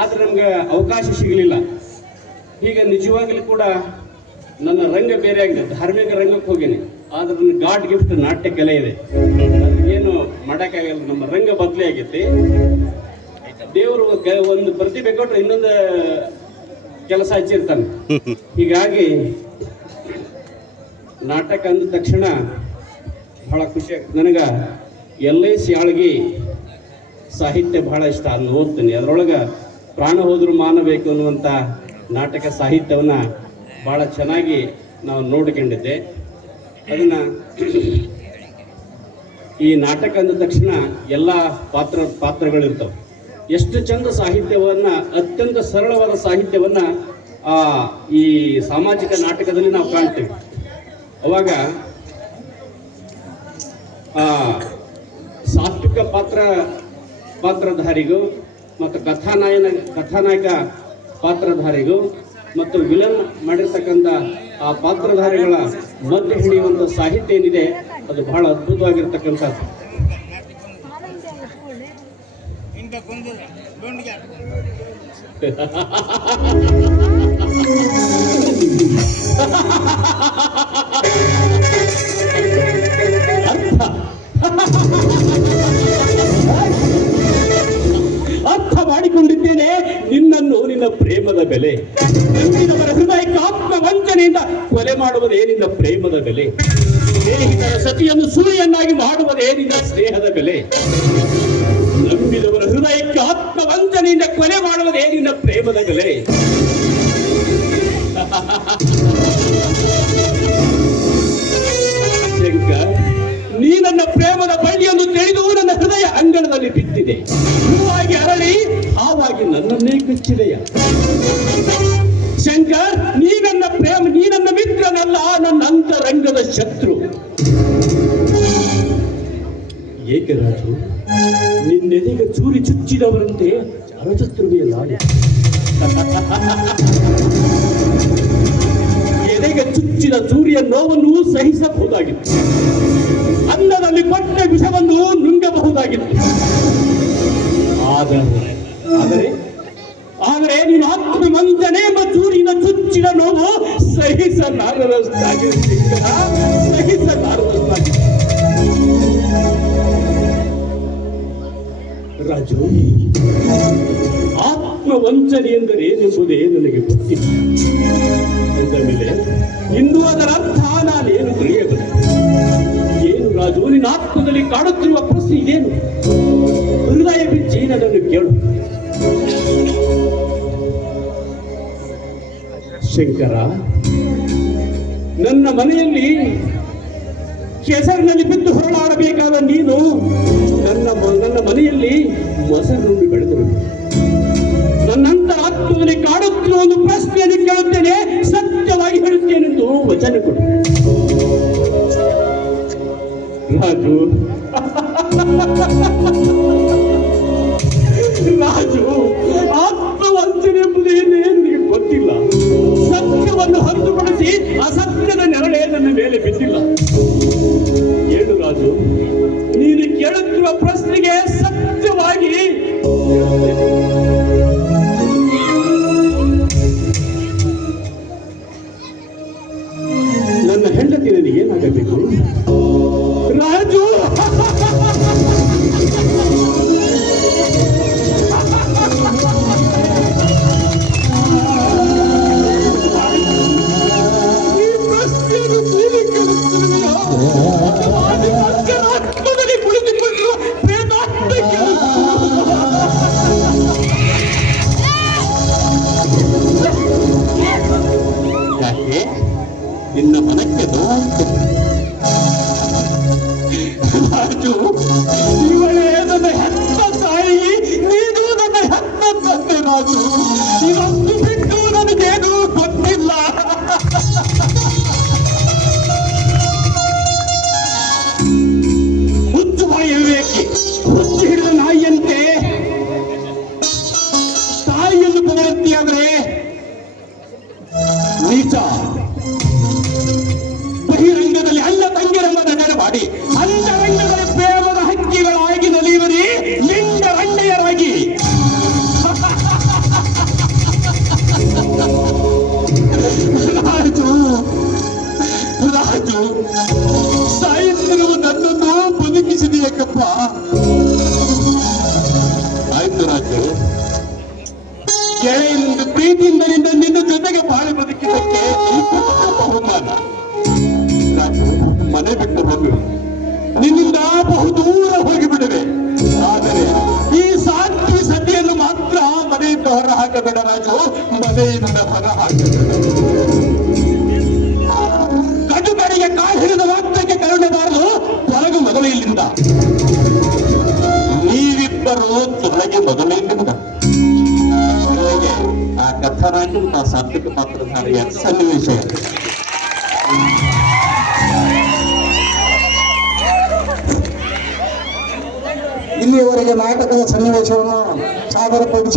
ಆದ್ರೆ ನಮ್ಗೆ ಅವಕಾಶ ಸಿಗಲಿಲ್ಲ. ಈಗ ನಿಜವಾಗ್ಲೂ ಕೂಡ ನನ್ನ ರಂಗ ಬೇರೆ ಆಗಿದೆ, ಧಾರ್ಮಿಕ ರಂಗಕ್ಕೆ ಹೋಗೀನಿ. ಆದ್ರೆ ನನ್ನ ಗಾಡ್ ಗಿಫ್ಟ್ ನಾಟ್ಯ ಕಲೆ ಇದೆ, ಏನು ಮಾಡೋಕ್ಕಾಗಲ್ಲ. ನಮ್ಮ ರಂಗ ಬದಲೇ ಆಗೈತಿ. ದೇವರು ಒಂದು ಪ್ರತಿಭೆ ಕೊಟ್ರೆ ಇನ್ನೊಂದು ಕೆಲಸ ಹಚ್ಚಿರ್ತಾನೆ. ಹೀಗಾಗಿ ನಾಟಕ ಅಂದ ತಕ್ಷಣ ಬಹಳ ಖುಷಿ ಆಗ್ತದೆ ನನಗೆ. LIC ಯಾಳ್ಗಿ ಸಾಹಿತ್ಯ ಬಹಳ ಇಷ್ಟ, ಅದನ್ನು ಓದ್ತೀನಿ. ಅದರೊಳಗೆ ಪ್ರಾಣ ಹೋದರೂ ಮಾನಬೇಕು ಅನ್ನುವಂಥ ನಾಟಕ ಸಾಹಿತ್ಯವನ್ನು ಭಾಳ ಚೆನ್ನಾಗಿ ನಾವು ನೋಡಿಕೊಂಡಿದ್ದೆ. ಅದನ್ನು ಈ ನಾಟಕ ಅಂದ ತಕ್ಷಣ ಎಲ್ಲ ಪಾತ್ರಗಳಿರ್ತವೆ. ಎಷ್ಟು ಚಂದ ಸಾಹಿತ್ಯವನ್ನು, ಅತ್ಯಂತ ಸರಳವಾದ ಸಾಹಿತ್ಯವನ್ನು ಈ ಸಾಮಾಜಿಕ ನಾಟಕದಲ್ಲಿ ನಾವು ಕಾಣ್ತೇವೆ. ಅವಾಗ ಸಾತ್ವಿಕ ಪಾತ್ರಧಾರಿಗೂ ಮತ್ತು ಕಥಾನಾಯಕ ಪಾತ್ರಧಾರಿಗೂ ಮತ್ತು ವಿಲನ್ ಮಾಡಿರ್ತಕ್ಕಂಥ ಆ ಪಾತ್ರಧಾರಿಗಳ ಮಧ್ಯೆ ಹಿಡಿಯುವಂಥ ಸಾಹಿತ್ಯ ಏನಿದೆ ಅದು ಬಹಳ ಅದ್ಭುತವಾಗಿರ್ತಕ್ಕಂಥದ್ದು. ಅರ್ಥ ಮಾಡಿಕೊಂಡಿದ್ದೇನೆ ನಿನ್ನನ್ನು, ನಿನ್ನ ಪ್ರೇಮದ ಬೆಲೆ. ನಂಬಿದವರ ಹೃದಯಕ್ಕೆ ಆತ್ಮ ವಂಚನೆಯಿಂದ ಕೊಲೆ ಮಾಡುವುದೇ ನಿನ್ನ ಪ್ರೇಮದ ಬೆಲೆ. ಸ್ನೇಹಿತರ ಸತಿಯನ್ನು ಸುಳಿಯನ್ನಾಗಿ ಮಾಡುವುದೇ ನಿನ್ನ ಸ್ನೇಹದ ಬೆಲೆ. ನಂಬಿದವರ ಹೃದಯಕ್ಕೆ ಆತ್ಮ ವಂಚನೆಯಿಂದ ಕೊಲೆ ಮಾಡುವುದೇ ನಿನ್ನ ಪ್ರೇಮದ ಬೆಲೆ. ಶಂಕರ್, ನೀ ನನ್ನ ಪ್ರೇಮದ ಬಳ್ಳಿಯನ್ನು ತಿಳಿದು ನನ್ನ ಹೃದಯ ಅಂಗಣದಲ್ಲಿ ಬಿದ್ದಿದೆ. ಹೂವಾಗಿ ಅರಳಿ ಹಾವಾಗಿ ನನ್ನನ್ನೇ ಕಚ್ಚಿದೆಯ. ಶಂಕರ್, ನೀ ನನ್ನ ಮಿತ್ರನಲ್ಲ, ನನ್ನ ಅಂತರಂಗದ ಶತ್ರು. ಏಕೆ ರಾಜು, ನಿನ್ನೆದೆಗೆ ಚೂರಿ ಚುಚ್ಚಿದವರಂತೆ ಅರಚುತ್ತಿರುವೆಯಲ್ಲ. ಎದೆಗೆ ಚುಚ್ಚಿದ ಚೂರಿಯ ನೋವನ್ನು ಸಹಿಸಬಹುದಾಗಿತ್ತು, ಅನ್ನದಲ್ಲಿ ಕೊಟ್ಟ ವಿಷವನ್ನು ನುಂಗಬಹುದಾಗಿತ್ತು. ಆದರೆ ನೀನು ಆತ್ಮ ವಂಚನೆ ಎಂಬ ಚೂರಿನ ಚುಚ್ಚಿದ ನೋವು ಸಹಿಸಲಾರದಷ್ಟಾಗಿದೆ. ರಾಜು, ಆತ್ಮ ವಂಚನೆ ಎಂದರೆ ಏನೆಂಬುದೇ ನನಗೆ ಗೊತ್ತಿಲ್ಲ. ಅಂದ ಮೇಲೆ ಇಂದು ಅದರ ಅರ್ಥ ನಾನೇನು ತಿಳಿಯಬಲ್ಲೆ. ಏನು ರಾಜು, ನಿನ್ನ ಆತ್ಮದಲ್ಲಿ ಕಾಡುತ್ತಿರುವ ಪ್ರಶ್ನೆ ಏನು? ಹೃದಯ ಬಿಚ್ಚಿ ನನ್ನನ್ನು ಕೇಳು. ಶಂಕರ, ನನ್ನ ಮನೆಯಲ್ಲಿ ಕೆಸರಿನಲ್ಲಿ ಬಿದ್ದು ಹೊರಳಾಡಬೇಕಾದ ನೀನು ನನ್ನ ಮನೆಯಲ್ಲಿ ಮೊಸರು ಬೆಳೆದರು. ನನ್ನಂತ ಆತ್ಮದಲ್ಲಿ ಕಾಡುತ್ತಿರುವ ಒಂದು ಪ್ರಶ್ನೆಯನ್ನು ಕೇಳುತ್ತೇನೆ, ಸತ್ಯವಾಗಿ ಹೇಳುತ್ತೇನೆಂದು ವಚನ ಕೊಡು. ರಾಜು, ಆತ್ಮವಂಚನೆ ಎಂಬುದೇನೇ ನನಗೆ ಗೊತ್ತಿಲ್ಲ. ಸತ್ಯವನ್ನು ಹೊರತುಪಡಿಸಿ ಅಸತ್ಯದ ನೆರಳೇ ನನ್ನ ಮೇಲೆ ಬಿದ್ದಿಲ್ಲ. ಹೇಳು ರಾಜು, ನೀನು ಕೇಳುತ್ತಿರುವ ಪ್ರಶ್ನೆಗೆ ಸತ್ಯವಾಗಿ ನನ್ನ ಹೆಂಡತಿ ನನಗೆ ಏನಾಗಬೇಕು ರಾಜು? ನಿನ್ನ ಮನಕ್ಕೆ ನೋವಾಯಿತು ರಾಜು. ಇವಳೇ ನನ್ನ ಹೆತ್ತ ತಾಯಿ, ನೀನು ನನ್ನ ಹೆತ್ತ ತಂದೆ ರಾಜು. ಇವತ್ತು ಬಿಟ್ಟು ನನಗೇನು ಗೊತ್ತಿಲ್ಲ. ಹುಚ್ಚು ಬಾಯಿ ವಿವೇಕಿ, ಹುಚ್ಚು ಹಿಡಿದ ನಾಯಿಯಂತೆ ತಾಯಿಯನ್ನು ಪುನರುತ್ತಿಯಾದರೆ ನೀಚ. ಬಹಿರಂಗದಲ್ಲಿ ಅಣ್ಣ ತಂಗಿರಂಬ ನಗರ ಮಾಡಿ ಅಂತರಂಗದಲ್ಲಿ ಪ್ರೇಮದ ಹಕ್ಕಿಗಳಾಗಿ ನಲಿಯುವರಿ ಲಿಂಗ ರಂಡೆಯರಾಗಿ. ರಾಜು, ಗೆಳೆಯನಿಂದ ಪ್ರೀತಿಯಿಂದ ನಿನ್ನ ಜೊತೆಗೆ ಬಾಳಿ ಬದುಕಿದ್ದಕ್ಕೆ ಈ ಬಹುಮಾನ. ರಾಜು, ಮನೆ ಬಿಟ್ಟು ಹೋಗುವೆ, ನಿನ್ನಿಂದ ಬಹುದೂರ ಹೋಗಿಬಿಡುವೆ. ಆದರೆ ಈ ಶಾಂತಿ ಸತಿಯನ್ನು ಮಾತ್ರ ಮನೆಯಿಂದ ಹೊರ ಹಾಕಬೇಡ ರಾಜು, ಮನೆಯಿಂದ ಹೊರ ಹಾಕಬೇಡ. ಕಟುಕರಿಗೆ ಕಾಯಿ ಹಿಡಿದ ವಾಕ್ಯಕ್ಕೆ ಕರುಣೆಬಾರದು, ತೊಲಗು ಮೊದಲು ಇಲ್ಲಿಂದ. ನೀವಿಬ್ಬರು ತೊಲಗಿ ಮೊದಲು ಇಲ್ಲಿಂದ. ಆ ಕಥಾರಾಜು ಆ ಸಾತ್ವಿಕ ಪಾತ್ರಧಾರಿಯ ಸನ್ನಿವೇಶ. ಇಲ್ಲಿಯವರೆಗೆ ನಾಟಕದ ಸನ್ನಿವೇಶವನ್ನು ಸಾದರಪಡಿಸಿ